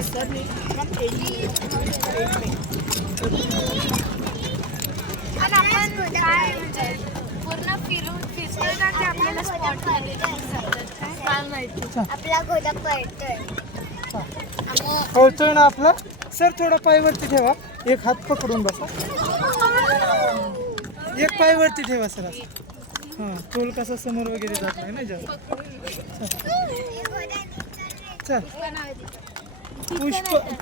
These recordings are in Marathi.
आणि आपण काय म्हणजे पूर्ण फिरतोय ना ते आपल्याला स्पॉट काय माहिती आपला घोडा पळतोय कळतोय ना आपला. सर थोडा पाय वरती ठेवा, एक हात पकडून बसा, एक पाय वरती ठेवा सर असं. हां तोल कसा समोर वगैरे जात नाही ना जास्त. चल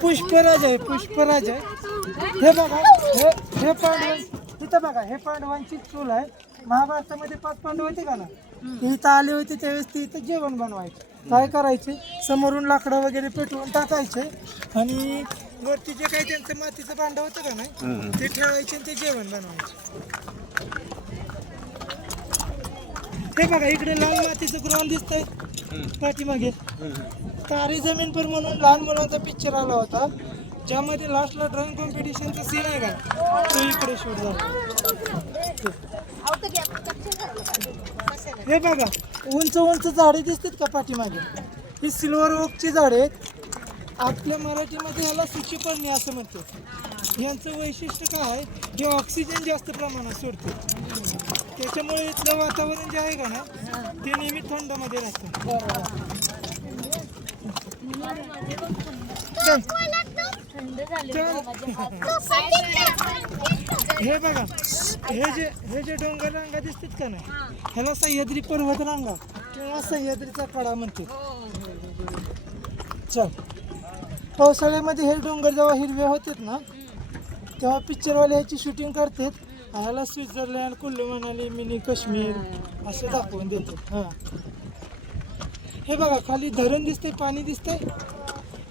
पुष्पराज आहे, पुष्पराज आहे. हे बघा हे पांडव इथं बघा, हे पांडवांची चूल आहे. महाभारतामध्ये 5 पांडव होते का ना, ते इथं आले होते त्यावेळेस ते इथं जेवण बनवायचे. काय करायचे, समोरून लाकडं वगैरे पेटवून टाकायचे आणि वरती जे काही त्यांचं मातीचं भांडं होतं का नाही ते ठेवायचे आणि ते जेवण बनवायचे. हे बघा इकडे लाल मातीचं ग्राउंड दिसतंय पाठीमागे. तारी जमीन पर म्हणून लहान मुलांचा पिक्चर आला होता, ज्यामध्ये लास्टला ड्रॉइंग कॉम्पिटिशनचा सीन आहे का तो इकडे शूट झाला. हे बघा उंच उंच झाडे दिसतात का पाठीमागे, ही सिल्वर ओकची झाडे आहेत. आपल्या मराठीमध्ये ह्याला सुचीपर्णी असं म्हणतात. यांचं वैशिष्ट्य काय आहे, हे ऑक्सिजन जास्त प्रमाणात सोडते, त्याच्यामुळे इथलं वातावरण जे आहे का ना ते नेहमी थंडमध्ये राहतं. हे बघा हे जे डोंगर रांगा दिसतात का नाही, ह्याला सह्याद्री पर्वत रांगा किंवा सह्याद्रीचा कडा म्हणते. चल पावसाळ्यामध्ये हे डोंगर जेव्हा हिरवे होतात ना तेव्हा पिक्चरवाले ह्याची शूटिंग करतात. ह्याला स्वित्झर्लंड, कुल्लू मनाली, मिनी काश्मीर असं दाखवून देतात. हां हे बघा खाली धरण दिसतंय, पाणी दिसतंय,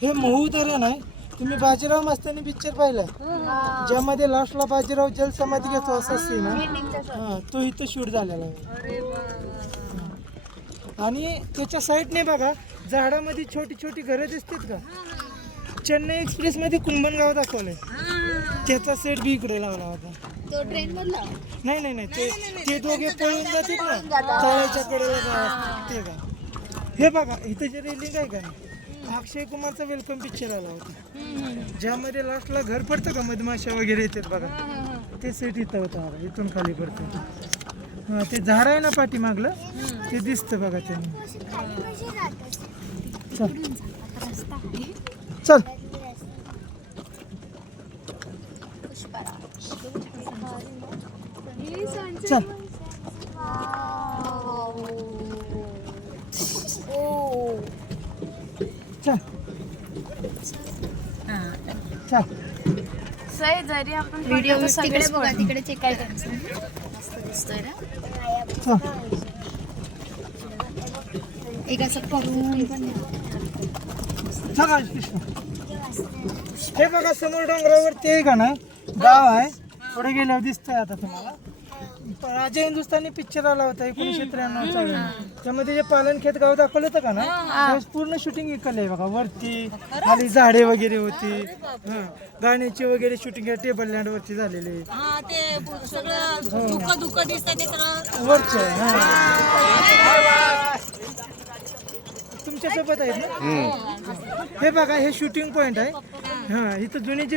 हे महू धरण आहे. तुम्ही बाजीराव मस्तानी पिक्चर पाहिलाय, ज्यामध्ये लास्टला बाजीराव जलसमाधी घेतो असा सीन आहे. हां तो इथं शूट झालेला आहे. आणि त्याच्या साईडने बघा झाडामध्ये छोटी छोटी घरं दिसतात का, चेन्नई एक्सप्रेस मध्ये कुंभनगाव दाखवलंय, त्याचा सेट बी इकडे लावला होता. तो ट्रेन मधला नाही नाही नाही ते दोघे पळून जातात ना तळ्याच्या कडेला ते का. हे बघा इथं जे रेलिंग आहे का, अक्षय कुमारचा वेलकम पिक्चर आला होता, ज्यामध्ये लास्टला घर पडतं का मधमाशा वगैरे येतात बघा, ते सेट इथं होतं बघा, इथून खाली पडतं. हां ते झाड आहे ना पाठीमागलं ते दिसतं बघा त्यांनी. चल चल चल चल चल. सही जरी आपण व्हिडिओ तिकडे बघा, तिकडे चेक काय करायचं मस्त दिसतोय ना. एक असं करून पण हे बघा समोर डोंगरावरती आहे का ना गाव आहे, पुढे गेल्यावर दिसतंय आता तुम्हाला. राजा हिंदुस्थानी पिक्चर आला होता 1993चा, त्यामध्ये जे पालनखेत गाव दाखवलं होतं का ना त्यावेळेस पूर्ण शूटिंग इकडलं आहे बघा. वरती खाली झाडे वगैरे होती, गाण्याची वगैरे शूटिंग टेबल लँड वरती झालेले वरचे. तुमच्या सोबत आहेत ना. हे बघा हे शूटिंग पॉइंट आहे. हां इथं जुने जे